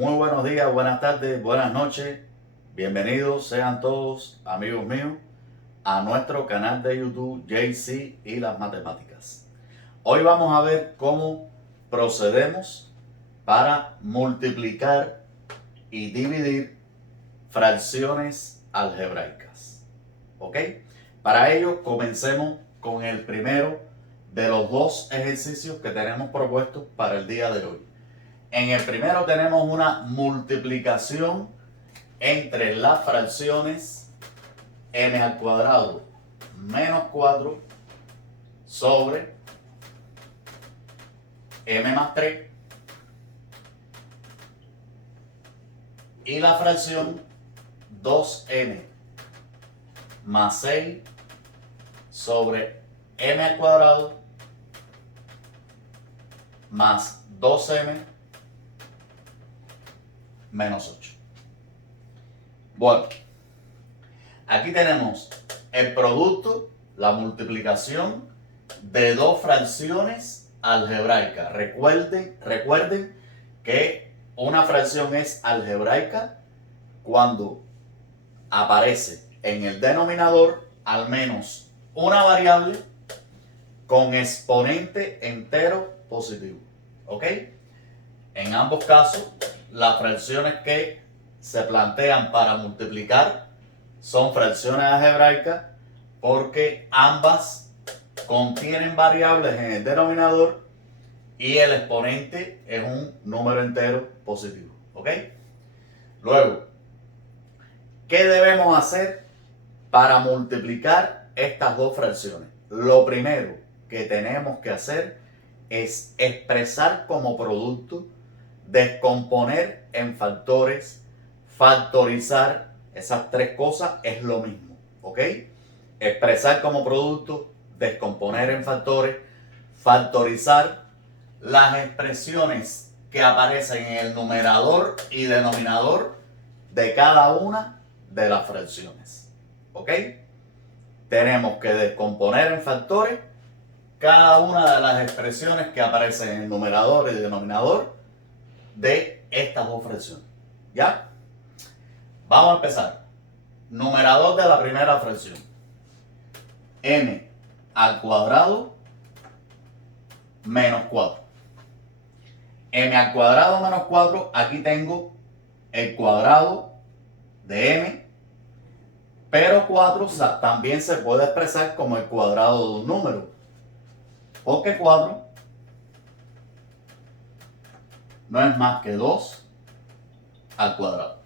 Muy buenos días, buenas tardes, buenas noches. Bienvenidos sean todos, amigos míos, a nuestro canal de YouTube JC y las matemáticas. Hoy vamos a ver cómo procedemos para multiplicar y dividir fracciones algebraicas. ¿Ok? Para ello comencemos con el primero de los dos ejercicios que tenemos propuestos para el día de hoy. En el primero tenemos una multiplicación entre las fracciones m al cuadrado menos 4 sobre m más 3 y la fracción 2m más 6 sobre m al cuadrado más 2m menos 8. Bueno, aquí tenemos el producto, la multiplicación de dos fracciones algebraicas. Recuerden que una fracción es algebraica cuando aparece en el denominador al menos una variable con exponente entero positivo. ¿Ok? En ambos casos, las fracciones que se plantean para multiplicar son fracciones algebraicas porque ambas contienen variables en el denominador y el exponente es un número entero positivo. ¿Ok? Luego, ¿qué debemos hacer para multiplicar estas dos fracciones? Lo primero que tenemos que hacer es expresar como producto, descomponer en factores, factorizar. Esas tres cosas es lo mismo, ¿ok? Expresar como producto, descomponer en factores, factorizar las expresiones que aparecen en el numerador y denominador de cada una de las fracciones, ¿ok? Tenemos que descomponer en factores cada una de las expresiones que aparecen en el numerador y denominador de estas dos fracciones. ¿Ya? Vamos a empezar. Numerador de la primera fracción. M al cuadrado menos 4. M al cuadrado menos 4, aquí tengo el cuadrado de M, pero 4 también se puede expresar como el cuadrado de un número, porque 4 no es más que 2 al cuadrado.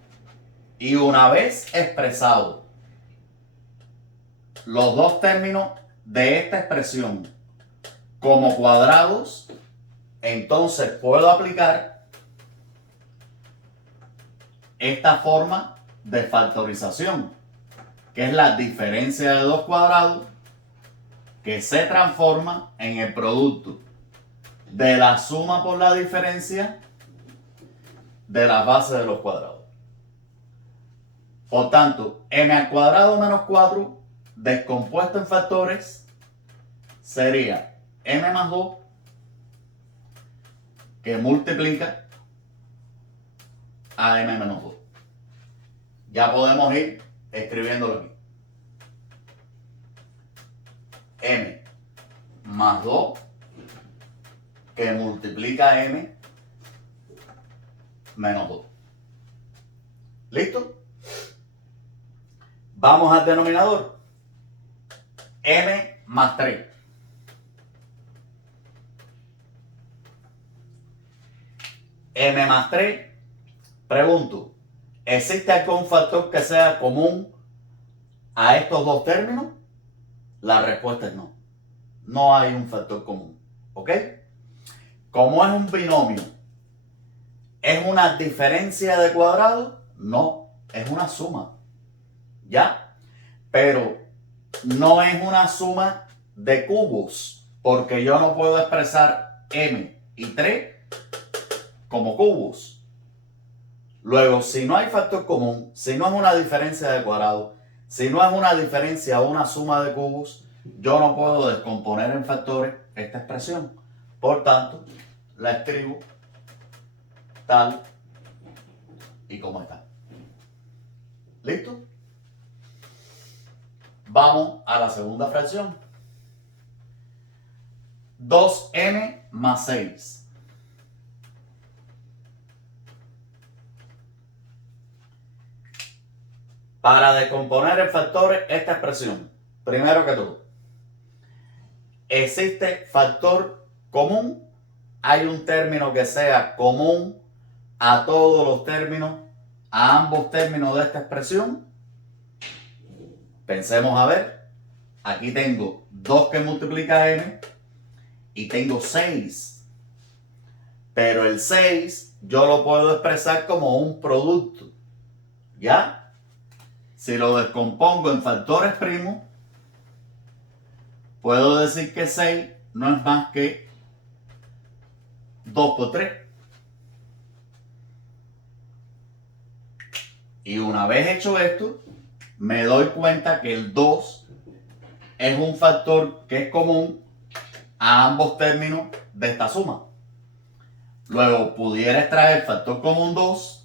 Y una vez expresado los dos términos de esta expresión como cuadrados, entonces puedo aplicar esta forma de factorización, que es la diferencia de dos cuadrados que se transforma en el producto de la suma por la diferencia de las bases de los cuadrados. Por tanto, m al cuadrado menos 4 descompuesto en factores sería m más 2 que multiplica a m menos 2. Ya podemos ir escribiéndolo aquí. M más 2 que multiplica a m menos 2. ¿Listo? Vamos al denominador. M más 3. M más 3. Pregunto, ¿existe algún factor que sea común a estos dos términos? La respuesta es no. No hay un factor común. ¿Ok? Como es un binomio, ¿es una diferencia de cuadrado? No, es una suma. ¿Ya? Pero no es una suma de cubos, porque yo no puedo expresar m y 3 como cubos. Luego, si no hay factor común, si no es una diferencia de cuadrado, si no es una diferencia o una suma de cubos, yo no puedo descomponer en factores esta expresión. Por tanto, la escribo tal y cómo está. ¿Listo? Vamos a la segunda fracción. 2m más 6. Para descomponer en factores esta expresión, primero que todo, ¿existe factor común? ¿Hay un término que sea común a todos los términos, a ambos términos de esta expresión? Pensemos a ver. Aquí tengo 2 que multiplica m y tengo 6. Pero el 6 yo lo puedo expresar como un producto. ¿Ya? Si lo descompongo en factores primos, puedo decir que 6 no es más que 2 por 3. Y una vez hecho esto, me doy cuenta que el 2 es un factor que es común a ambos términos de esta suma. Luego pudiera extraer el factor común 2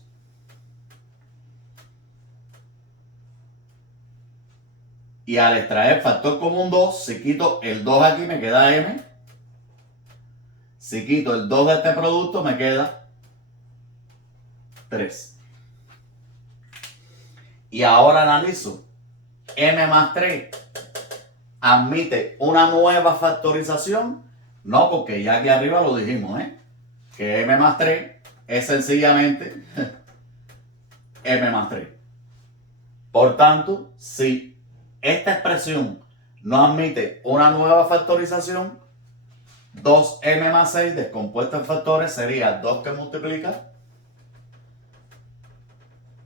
y al extraer factor común 2, si quito el 2 aquí me queda m. Si quito el 2 de este producto me queda 3. Y ahora analizo. M más 3 admite una nueva factorización. No, porque ya aquí arriba lo dijimos, que m más 3 es sencillamente m más 3. Por tanto, si esta expresión no admite una nueva factorización, 2m más 6 descompuesto en factores sería 2 que multiplica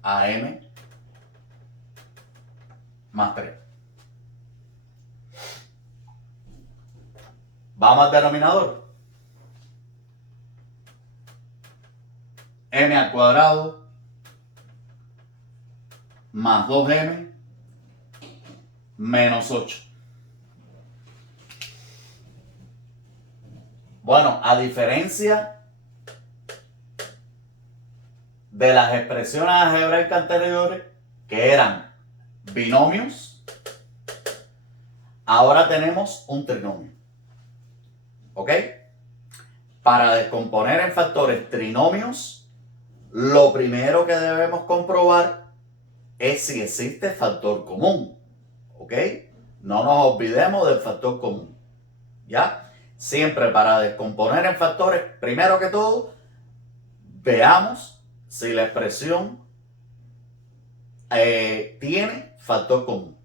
a m más 3. Vamos al denominador. M al cuadrado más 2m menos 8. Bueno, a diferencia de las expresiones algebraicas anteriores, que eran binomios, ahora tenemos un trinomio. ¿Ok? Para descomponer en factores trinomios, lo primero que debemos comprobar es si existe factor común. ¿Ok? No nos olvidemos del factor común. ¿Ya? Siempre para descomponer en factores, primero que todo, veamos si la expresión tiene factor común.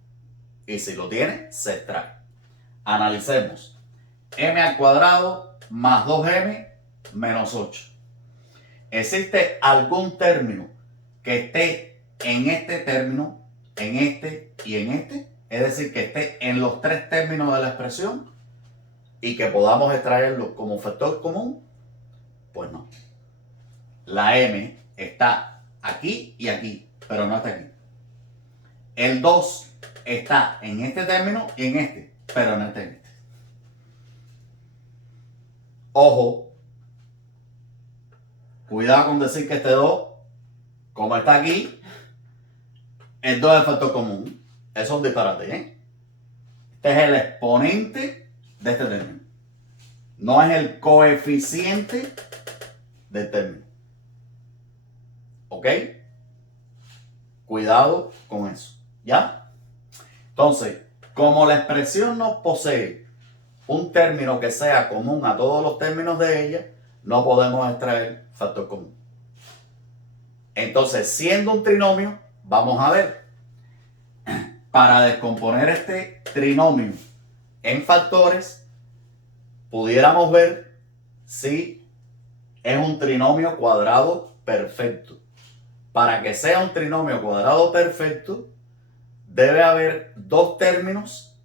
Y si lo tiene, se extrae. Analicemos. M al cuadrado más 2m menos 8. ¿Existe algún término que esté en este término, en este y en este? Es decir, que esté en los 3 términos de la expresión y que podamos extraerlo como factor común. Pues no. La m está aquí y aquí, pero no está aquí. El 2 está en este término y en este, pero no está en este. Ojo, cuidado con decir que este 2, como está aquí, el 2 es el factor común. Eso es un disparate, Este es el exponente de este término. No es el coeficiente del término. ¿Ok? Cuidado con eso. ¿Ya? Entonces, como la expresión no posee un término que sea común a todos los términos de ella, no podemos extraer factor común. Entonces, siendo un trinomio, vamos a ver, para descomponer este trinomio en factores, pudiéramos ver si es un trinomio cuadrado perfecto. Para que sea un trinomio cuadrado perfecto, debe haber 2 términos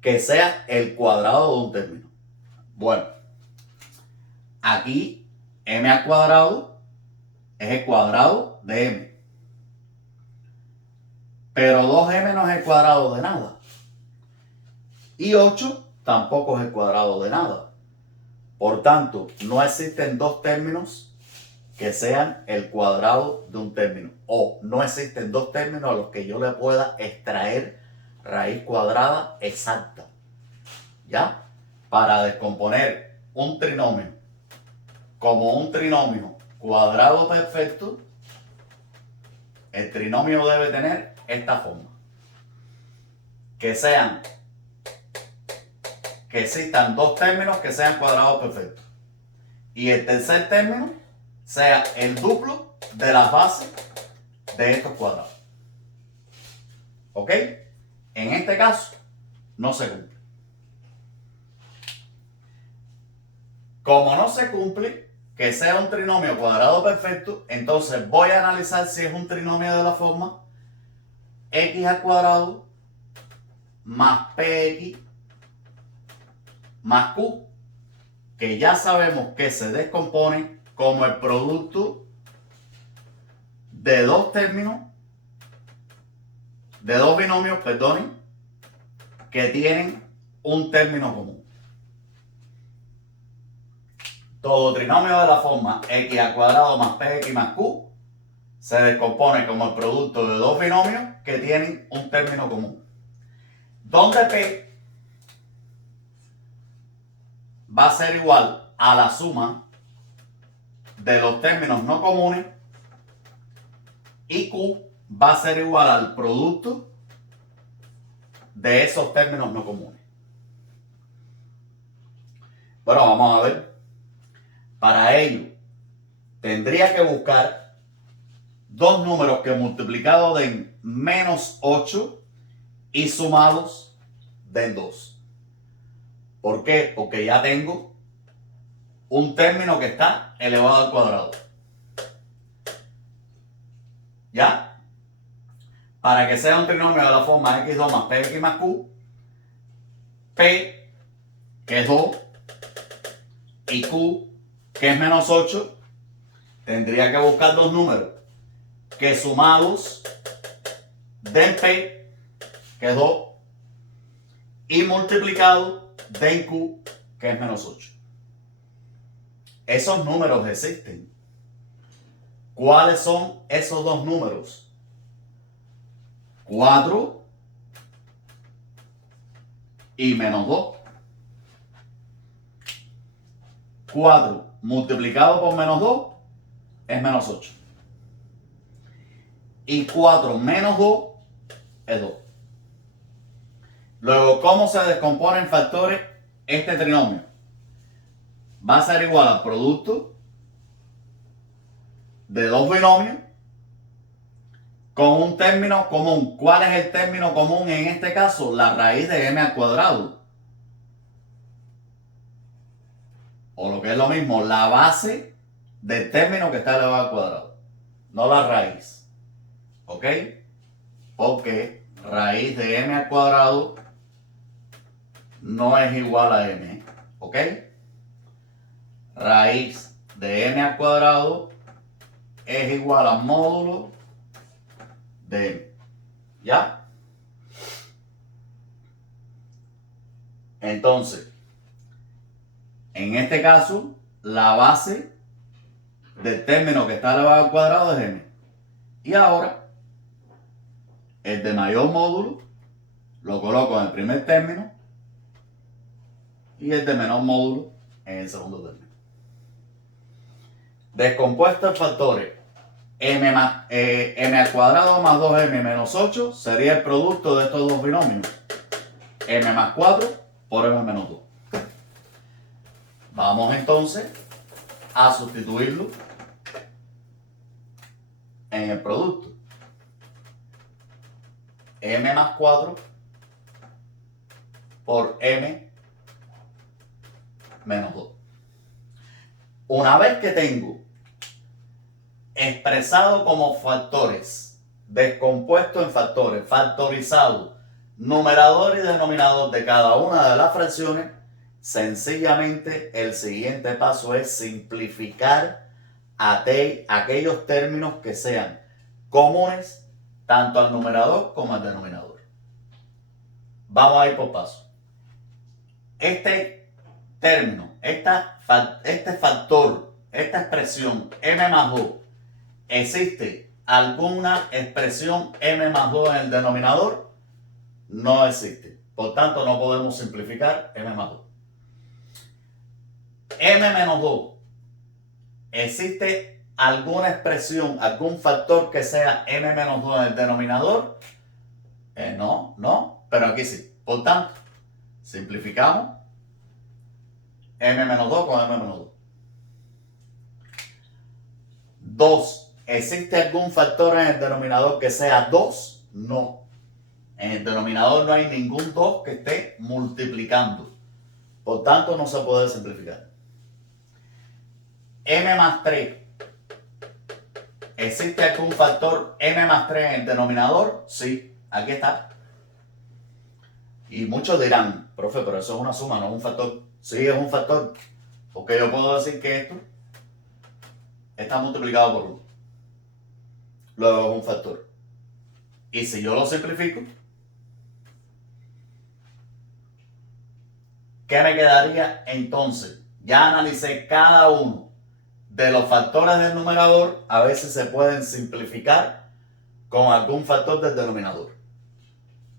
que sea el cuadrado de un término. Bueno, aquí m al cuadrado es el cuadrado de m. Pero 2m no es el cuadrado de nada. Y 8 tampoco es el cuadrado de nada. Por tanto, no existen 2 términos que sean el cuadrado de un término. O no existen dos términos a los que yo le pueda extraer raíz cuadrada exacta. ¿Ya? Para descomponer un trinomio como un trinomio cuadrado perfecto, el trinomio debe tener esta forma. Que existan dos términos que sean cuadrados perfectos. Y el tercer término sea el duplo de las bases de estos cuadrados. ¿Ok? En este caso, no se cumple. Como no se cumple que sea un trinomio cuadrado perfecto, entonces voy a analizar si es un trinomio de la forma x al cuadrado más px más q, que ya sabemos que se descompone como el producto de dos términos, de dos binomios, perdonen, que tienen un término común. Todo trinomio de la forma x al cuadrado más px más q se descompone como el producto de dos binomios que tienen un término común, donde p va a ser igual a la suma de los términos no comunes y q va a ser igual al producto de esos términos no comunes. Bueno, vamos a ver. Para ello, tendría que buscar dos números que multiplicados den menos 8 y sumados den 2. ¿Por qué? Porque ya tengo un término que está elevado al cuadrado. ¿Ya? Para que sea un trinomio de la forma x2 más px más q, p, que es 2, y q, que es menos 8, tendría que buscar dos números que sumados den p, que es 2, y multiplicado den q, que es menos 8. Esos números existen. ¿Cuáles son esos dos números? 4 y menos 2. 4 multiplicado por menos 2 es menos 8. Y 4 menos 2 es 2. Luego, ¿cómo se descompone en factores este trinomio? Va a ser igual al producto de dos binomios con un término común. ¿Cuál es el término común en este caso? La raíz de m al cuadrado. O lo que es lo mismo, la base del término que está elevado al cuadrado. No la raíz. ¿Ok? Porque raíz de m al cuadrado no es igual a m. ¿Ok? Raíz de m al cuadrado es igual a módulo de m. ¿Ya? Entonces, en este caso, la base del término que está elevado al cuadrado es m. Y ahora, el de mayor módulo lo coloco en el primer término y el de menor módulo en el segundo término. Descompuesto en factores m al cuadrado más 2m menos 8 sería el producto de estos dos binomios. M más 4 por m menos 2. Vamos entonces a sustituirlo en el producto. M más 4 por m menos 2. Una vez que tengo expresado como factores, descompuesto en factores, factorizado, numerador y denominador de cada una de las fracciones, sencillamente el siguiente paso es simplificar aquellos términos que sean comunes tanto al numerador como al denominador. Vamos a ir por paso. Este término, este factor, esta expresión m más 2, ¿existe alguna expresión m más 2 en el denominador? No existe. Por tanto, no podemos simplificar m más 2. M menos 2. ¿Existe alguna expresión, algún factor que sea m menos 2 en el denominador? No, pero aquí sí. Por tanto, simplificamos m menos 2 con m menos 2. 2. ¿Existe algún factor en el denominador que sea 2? No. En el denominador no hay ningún 2 que esté multiplicando. Por tanto, no se puede simplificar. M más 3. ¿Existe algún factor m más 3 en el denominador? Sí, aquí está. Y muchos dirán, profe, pero eso es una suma, no es un factor. Sí, es un factor. Porque yo puedo decir que esto está multiplicado por 1. Luego es un factor. Y si yo lo simplifico, ¿qué me quedaría entonces? Ya analicé cada uno de los factores del numerador, a veces se pueden simplificar con algún factor del denominador.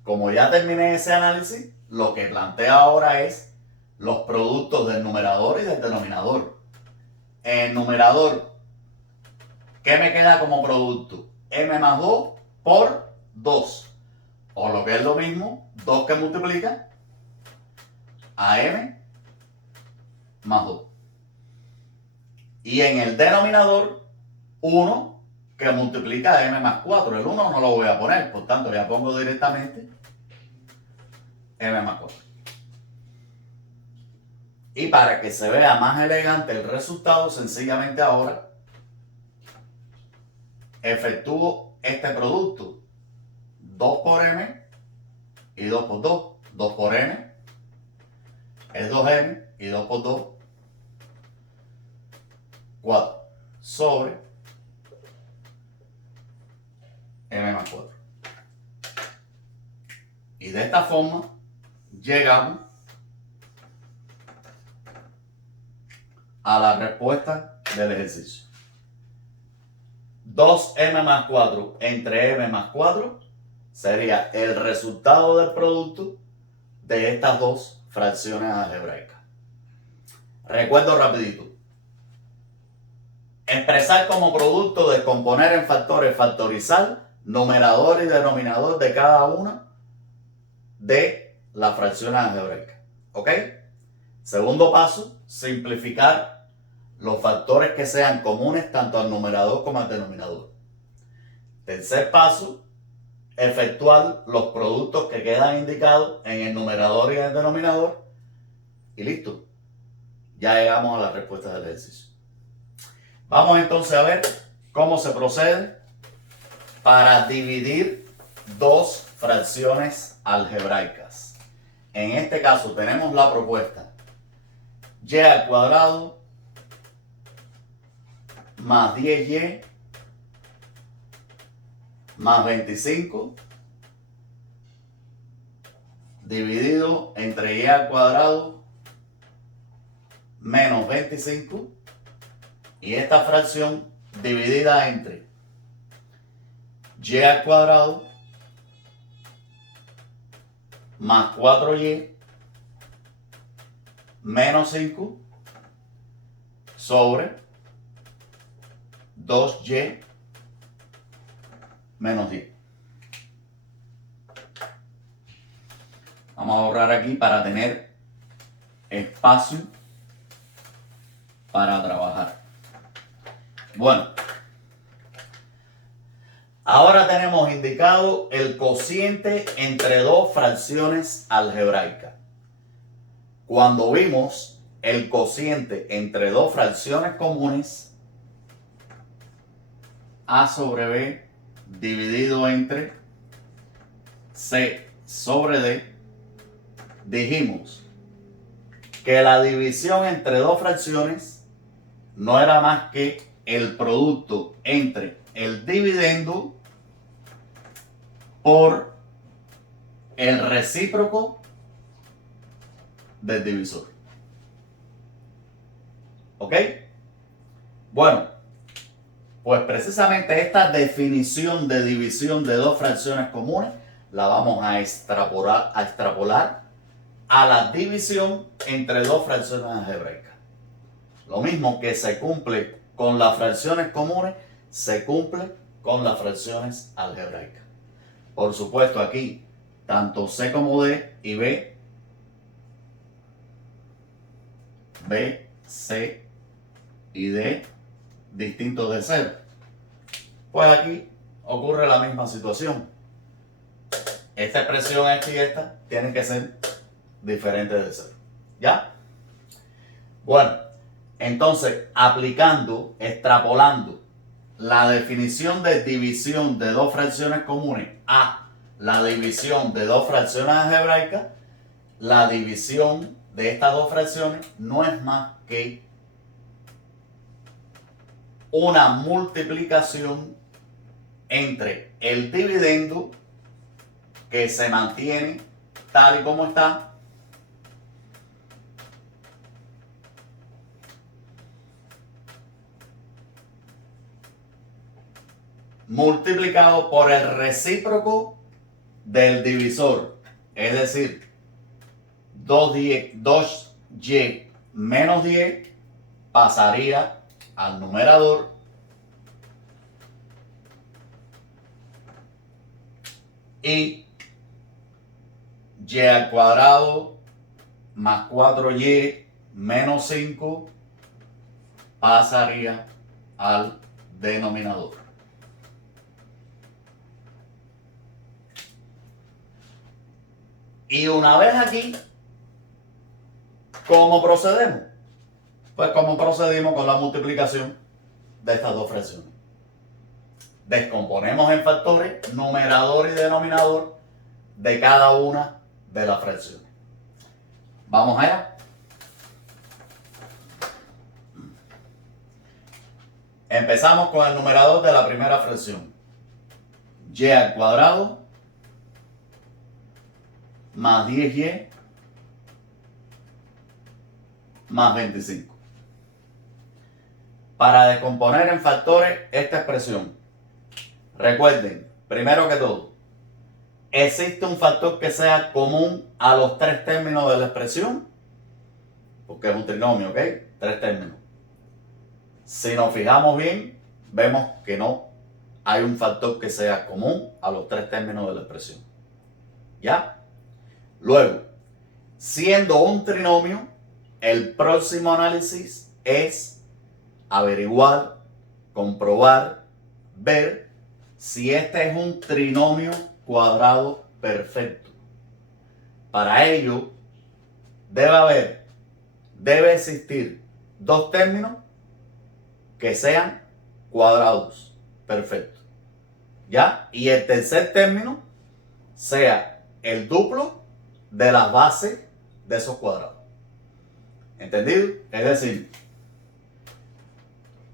Como ya terminé ese análisis, lo que planteo ahora es los productos del numerador y del denominador. En el numerador, ¿qué me queda como producto? M más 2 por 2. O lo que es lo mismo, 2 que multiplica a m más 2. Y en el denominador, 1 que multiplica a m más 4. El 1 no lo voy a poner, por tanto ya pongo directamente m más 4. Y para que se vea más elegante el resultado, sencillamente ahora efectúo este producto. 2 por m y 2 por 2. 2 por m es 2m y 2 por 2, 4. Sobre m más 4. Y de esta forma llegamos a la respuesta del ejercicio. 2m más 4 entre m más 4 sería el resultado del producto de estas dos fracciones algebraicas. Recuerdo rapidito. Expresar como producto, descomponer en factores, factorizar numerador y denominador de cada una de las fracciones algebraicas. ¿Ok? Segundo paso, simplificar los factores que sean comunes tanto al numerador como al denominador. Tercer paso, efectuar los productos que quedan indicados en el numerador y en el denominador. Y listo. Ya llegamos a la respuesta del ejercicio. Vamos entonces a ver cómo se procede para dividir dos fracciones algebraicas. En este caso tenemos la propuesta y al cuadrado más 10y más 25 dividido entre y al cuadrado menos 25 y esta fracción dividida entre y al cuadrado más 4y menos 5 sobre 2y menos 10. Vamos a borrar aquí para tener espacio para trabajar. Bueno, ahora tenemos indicado el cociente entre dos fracciones algebraicas. Cuando vimos el cociente entre dos fracciones comunes, a sobre b dividido entre c sobre d, dijimos que la división entre dos fracciones no era más que el producto entre el dividendo por el recíproco del divisor. ¿Ok? Bueno, pues precisamente esta definición de división de dos fracciones comunes la vamos a extrapolar a la división entre dos fracciones algebraicas. Lo mismo que se cumple con las fracciones comunes, se cumple con las fracciones algebraicas. Por supuesto, aquí, tanto C como D y B, C y D, distintos de 0. Pues aquí ocurre la misma situación. Esta expresión, esta y esta, tienen que ser diferentes de 0. ¿Ya? Bueno, entonces, aplicando, extrapolando la definición de división de dos fracciones comunes a la división de dos fracciones algebraicas, la división de estas dos fracciones no es más que una multiplicación entre el dividendo, que se mantiene tal y como está, multiplicado por el recíproco del divisor, es decir, 2y menos 10 pasaría al numerador y y al cuadrado más 4y menos 5 pasaría al denominador. Y una vez aquí, ¿cómo procedemos? Pues como procedimos con la multiplicación de estas dos fracciones. Descomponemos en factores numerador y denominador de cada una de las fracciones. Vamos allá. Empezamos con el numerador de la primera fracción. Y al cuadrado más 10y más 25. Para descomponer en factores esta expresión, recuerden, primero que todo, existe un factor que sea común a los tres términos de la expresión, porque es un trinomio, ¿ok? Tres términos. Si nos fijamos bien, vemos que no hay un factor que sea común a los tres términos de la expresión. ¿Ya? Luego, siendo un trinomio, el próximo análisis es averiguar, comprobar, ver si este es un trinomio cuadrado perfecto. Para ello, debe existir dos términos que sean cuadrados perfectos. ¿Ya? Y el tercer término sea el duplo de las bases de esos cuadrados. ¿Entendido? Es decir,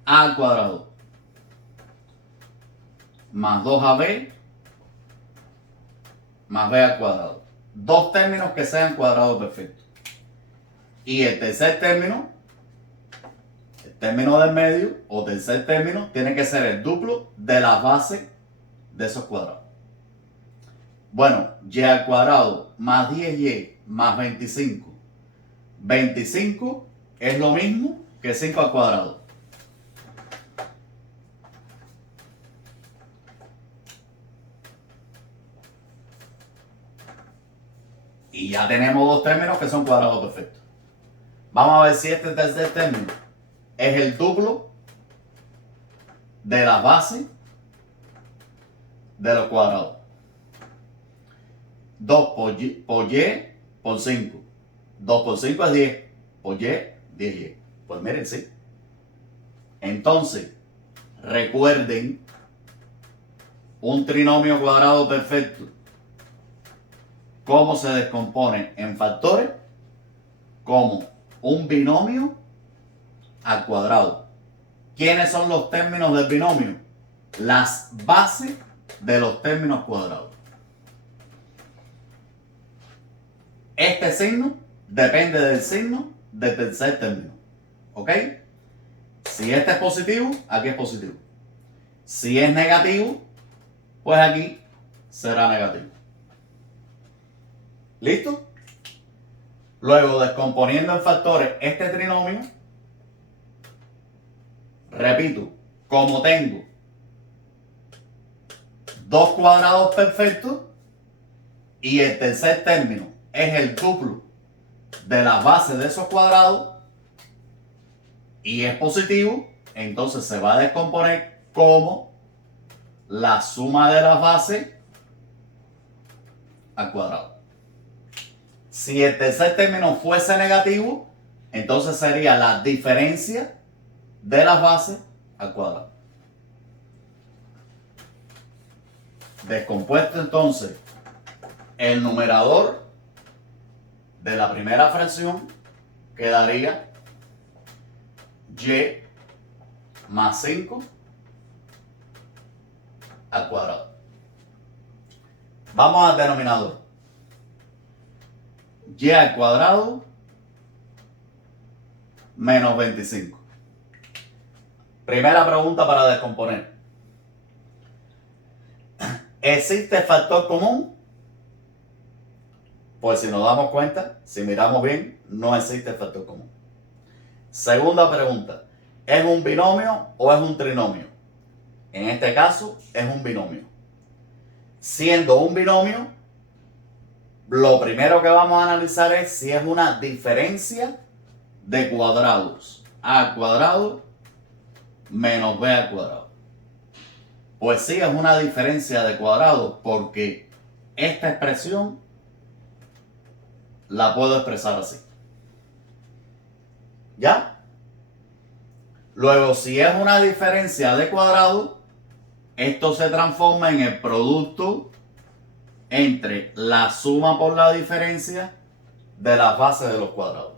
a al cuadrado más 2ab más b al cuadrado. Dos términos que sean cuadrados perfectos. Y el tercer término, el término del medio o tercer término, tiene que ser el duplo de las bases de esos cuadrados. Bueno, y al cuadrado más 10y más 25. 25 es lo mismo que 5 al cuadrado. Y ya tenemos dos términos que son cuadrados perfectos. Vamos a ver si este tercer término es el duplo de la base de los cuadrados. 2 por y por 5. 2 por 5 es 10. Por y, 10y. Pues miren, sí. Entonces, recuerden, un trinomio cuadrado perfecto, ¿cómo se descompone en factores? Como un binomio al cuadrado. ¿Quiénes son los términos del binomio? Las bases de los términos cuadrados. Este signo depende del signo del tercer término. ¿Ok? Si este es positivo, aquí es positivo. Si es negativo, pues aquí será negativo. ¿Listo? Luego, descomponiendo en factores este trinomio, repito, como tengo dos cuadrados perfectos y el tercer término es el duplo de las bases de esos cuadrados y es positivo, entonces se va a descomponer como la suma de las bases al cuadrado. Si el tercer término fuese negativo, entonces sería la diferencia de las bases al cuadrado. Descompuesto entonces el numerador de la primera fracción, quedaría y más 5 al cuadrado. Vamos al denominador. Y al cuadrado menos 25. Primera pregunta para descomponer. ¿Existe factor común? Pues si nos damos cuenta, si miramos bien, no existe factor común. Segunda pregunta. ¿Es un binomio o es un trinomio? En este caso, es un binomio. Siendo un binomio, lo primero que vamos a analizar es si es una diferencia de cuadrados. A al cuadrado menos b al cuadrado. Pues sí, es una diferencia de cuadrados porque esta expresión la puedo expresar así. ¿Ya? Luego, si es una diferencia de cuadrados, esto se transforma en el producto entre la suma por la diferencia de las bases de los cuadrados.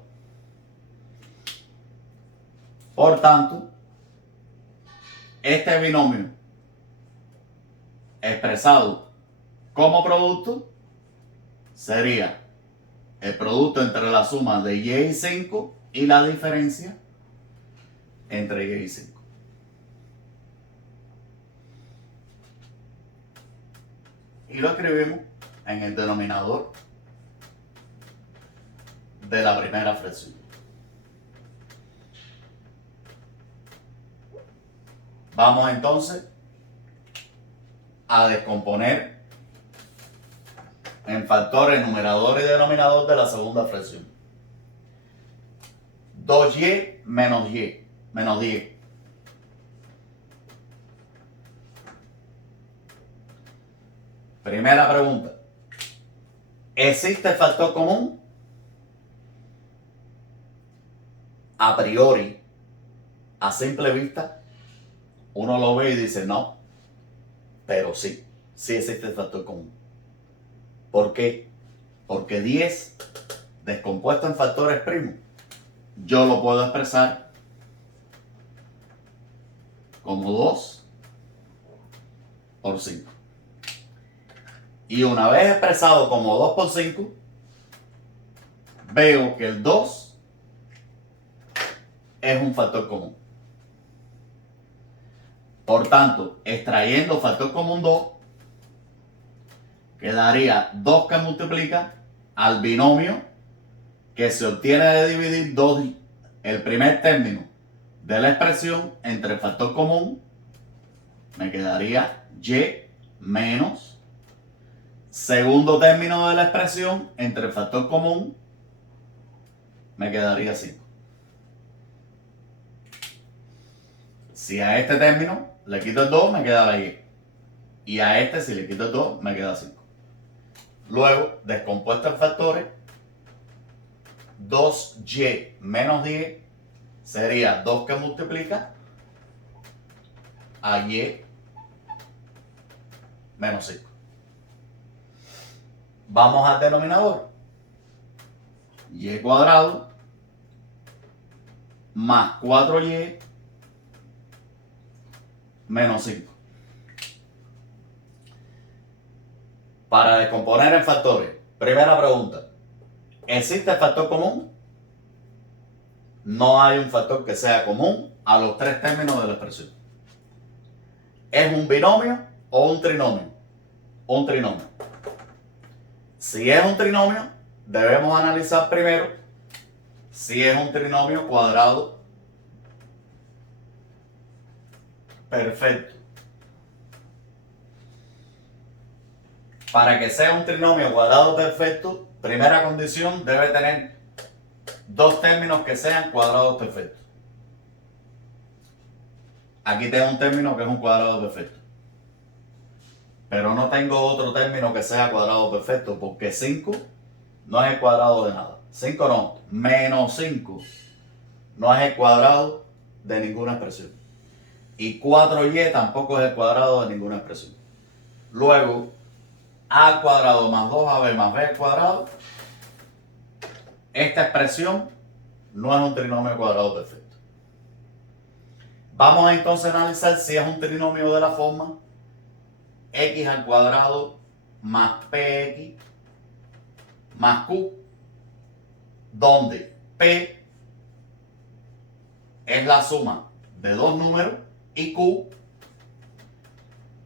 Por tanto, este binomio expresado como producto sería el producto entre la suma de y y 5 y la diferencia entre y y 5. Y lo escribimos en el denominador de la primera fracción. Vamos entonces a descomponer en factores numerador y denominador de la segunda fracción. 2y menos 10. Primera pregunta. ¿Existe factor común? A priori, a simple vista, uno lo ve y dice no, pero sí existe el factor común. ¿Por qué? Porque 10 descompuesto en factores primos, yo lo puedo expresar como 2 por 5. Y una vez expresado como 2 por 5, veo que el 2 es un factor común. Por tanto, extrayendo factor común 2, quedaría 2 que multiplica al binomio que se obtiene de dividir el primer término de la expresión entre el factor común. Me quedaría y menos segundo término de la expresión entre el factor común, me quedaría 5. Si a este término le quito el 2, me queda la y. Y a este, si le quito el 2, me queda 5. Luego, descompuesto en factores, 2y menos 10 sería 2 que multiplica a y menos 5. Vamos al denominador. Y cuadrado más 4y menos 5. Para descomponer en factores, primera pregunta. ¿Existe el factor común? No hay un factor que sea común a los tres términos de la expresión. ¿Es un binomio o un trinomio? Un trinomio. Si es un trinomio, debemos analizar primero si es un trinomio cuadrado perfecto. Para que sea un trinomio cuadrado perfecto, primera condición, debe tener dos términos que sean cuadrados perfectos. Aquí tengo un término que es un cuadrado perfecto. Pero no tengo otro término que sea cuadrado perfecto, porque 5 no es el cuadrado de nada. 5 no, menos 5 no es el cuadrado de ninguna expresión. Y 4y tampoco es el cuadrado de ninguna expresión. Luego, a al cuadrado más 2ab más b al cuadrado, esta expresión no es un trinomio cuadrado perfecto. Vamos entonces a analizar si es un trinomio de la forma x al cuadrado más px más q, donde p es la suma de dos números y q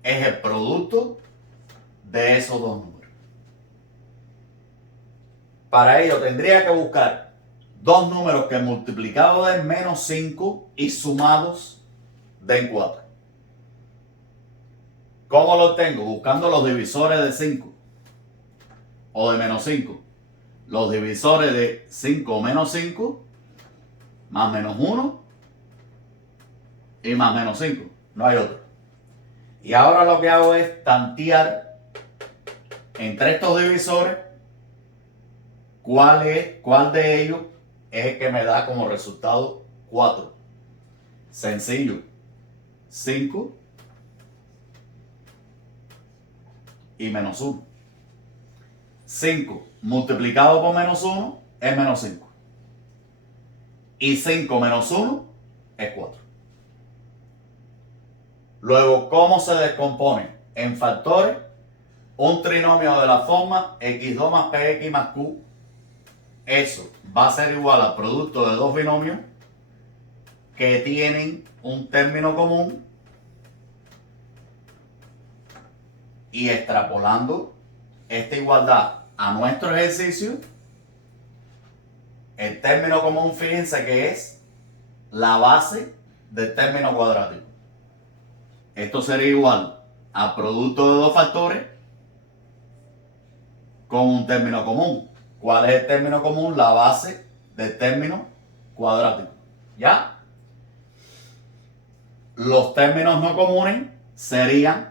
es el producto de esos dos números. Para ello tendría que buscar dos números que multiplicados den menos 5 y sumados den 4. ¿Cómo lo tengo? Buscando los divisores de 5 o de menos 5. Los divisores de 5 menos 5 más menos 1 y más menos 5. No hay otro. Y ahora lo que hago es tantear entre estos divisores cuál de ellos es el que me da como resultado 4. Sencillo. 5 y menos 1. 5 multiplicado por menos 1 es menos 5. Y 5 menos 1 es 4. Luego, ¿cómo se descompone en factores un trinomio de la forma x2 más px más q? Eso va a ser igual al producto de dos binomios que tienen un término común, y extrapolando esta igualdad a nuestro ejercicio, el término común, fíjense que es la base del término cuadrático. Esto sería igual al producto de dos factores con un término común. ¿Cuál es el término común? La base del término cuadrático. ¿Ya? Los términos no comunes serían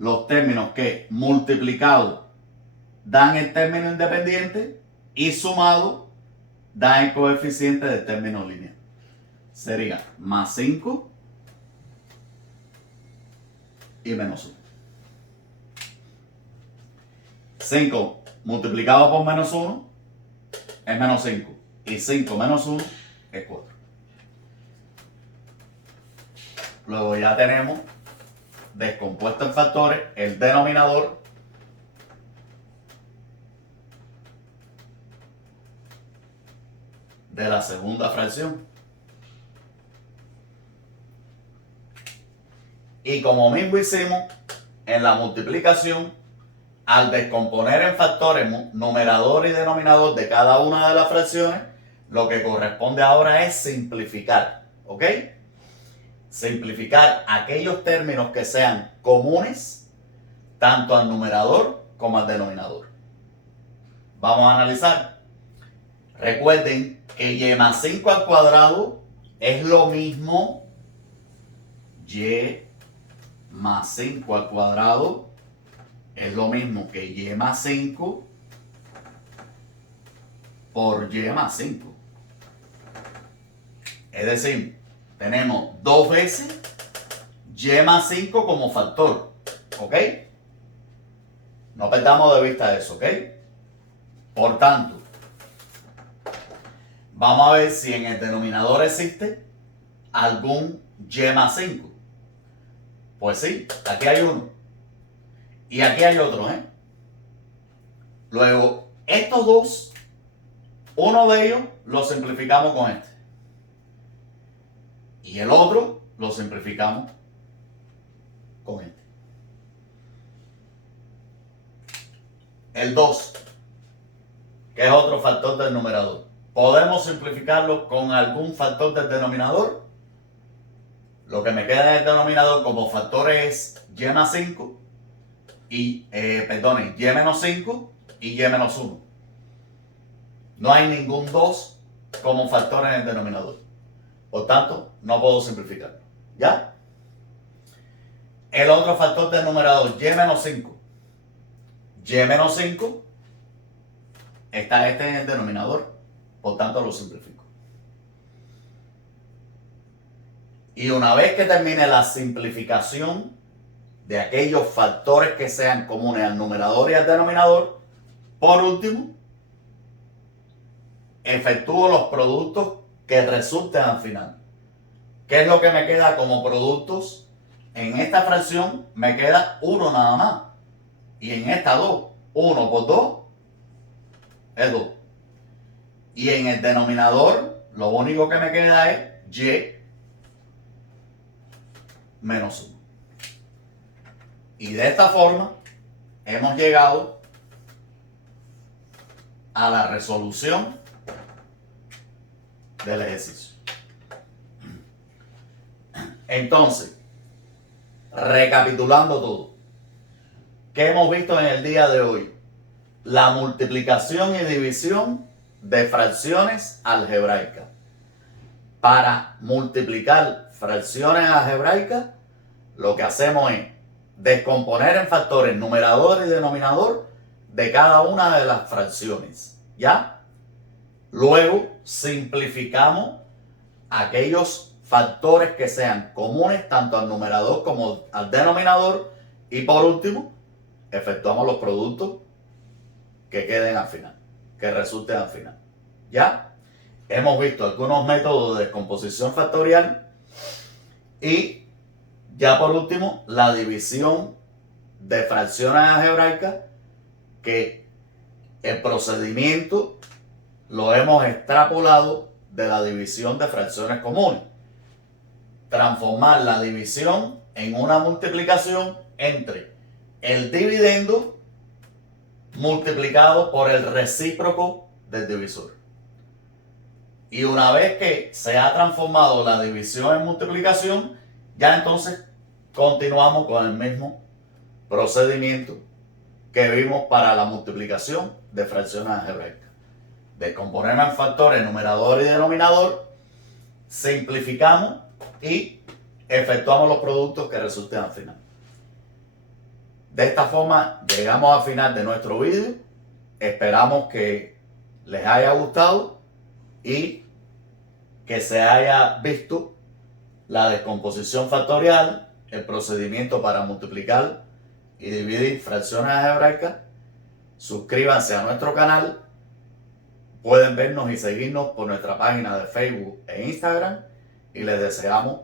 los términos que multiplicados dan el término independiente y sumados dan el coeficiente del término lineal. Sería más 5 y menos 1. 5 multiplicado por menos 1 es menos 5. Y 5 menos 1 es 4. Luego ya tenemos descompuesto en factores el denominador de la segunda fracción. Y como mismo hicimos en la multiplicación, al descomponer en factores numerador y denominador de cada una de las fracciones, lo que corresponde ahora es simplificar. ¿Ok? Simplificar aquellos términos que sean comunes tanto al numerador como al denominador. Vamos a analizar. Recuerden que y más 5 al cuadrado es lo mismo y más 5 al cuadrado es lo mismo que y más 5 por y más 5. Es decir, tenemos dos veces y más 5 como factor. ¿Ok? No perdamos de vista eso, ¿ok? Por tanto, vamos a ver si en el denominador existe algún y más 5. Pues sí, aquí hay uno. Y aquí hay otro, ¿eh? Luego, estos dos, uno de ellos lo simplificamos con este. Y el otro lo simplificamos con este. El 2, que es otro factor del numerador. ¿Podemos simplificarlo con algún factor del denominador? Lo que me queda en el denominador como factores es y más 5 y, y menos 5 y y menos 1. No hay ningún 2 como factor en el denominador. Por tanto, no puedo simplificarlo. ¿Ya? El otro factor del numerador, y menos 5. Y menos 5 está este en el denominador. Por tanto, lo simplifico. Y una vez que termine la simplificación de aquellos factores que sean comunes al numerador y al denominador, por último, efectúo los productos que resulten al final. ¿Qué es lo que me queda como productos? En esta fracción me queda 1 nada más. Y en esta 2. 1 por 2 es 2. Y en el denominador, lo único que me queda es y menos 1. Y de esta forma hemos llegado a la resolución del ejercicio. Entonces, recapitulando todo, ¿qué hemos visto en el día de hoy? La multiplicación y división de fracciones algebraicas. Para multiplicar fracciones algebraicas, lo que hacemos es descomponer en factores numerador y denominador de cada una de las fracciones. ¿Ya? Luego simplificamos aquellos factores que sean comunes tanto al numerador como al denominador. Y por último, efectuamos los productos que queden al final, que resulten al final. ¿Ya? Hemos visto algunos métodos de descomposición factorial y ya por último la división de fracciones algebraicas, que el procedimiento lo hemos extrapolado de la división de fracciones comunes. Transformar la división en una multiplicación entre el dividendo multiplicado por el recíproco del divisor. Y una vez que se ha transformado la división en multiplicación, ya entonces continuamos con el mismo procedimiento que vimos para la multiplicación de fracciones algebraicas. Descomponemos en factores numerador y denominador, simplificamos y efectuamos los productos que resulten al final. De esta forma llegamos al final de nuestro vídeo. Esperamos que les haya gustado y que se haya visto la descomposición factorial, el procedimiento para multiplicar y dividir fracciones algebraicas. Suscríbanse a nuestro canal. Pueden vernos y seguirnos por nuestra página de Facebook e Instagram y les deseamos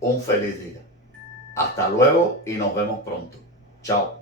un feliz día. Hasta luego y nos vemos pronto. Chao.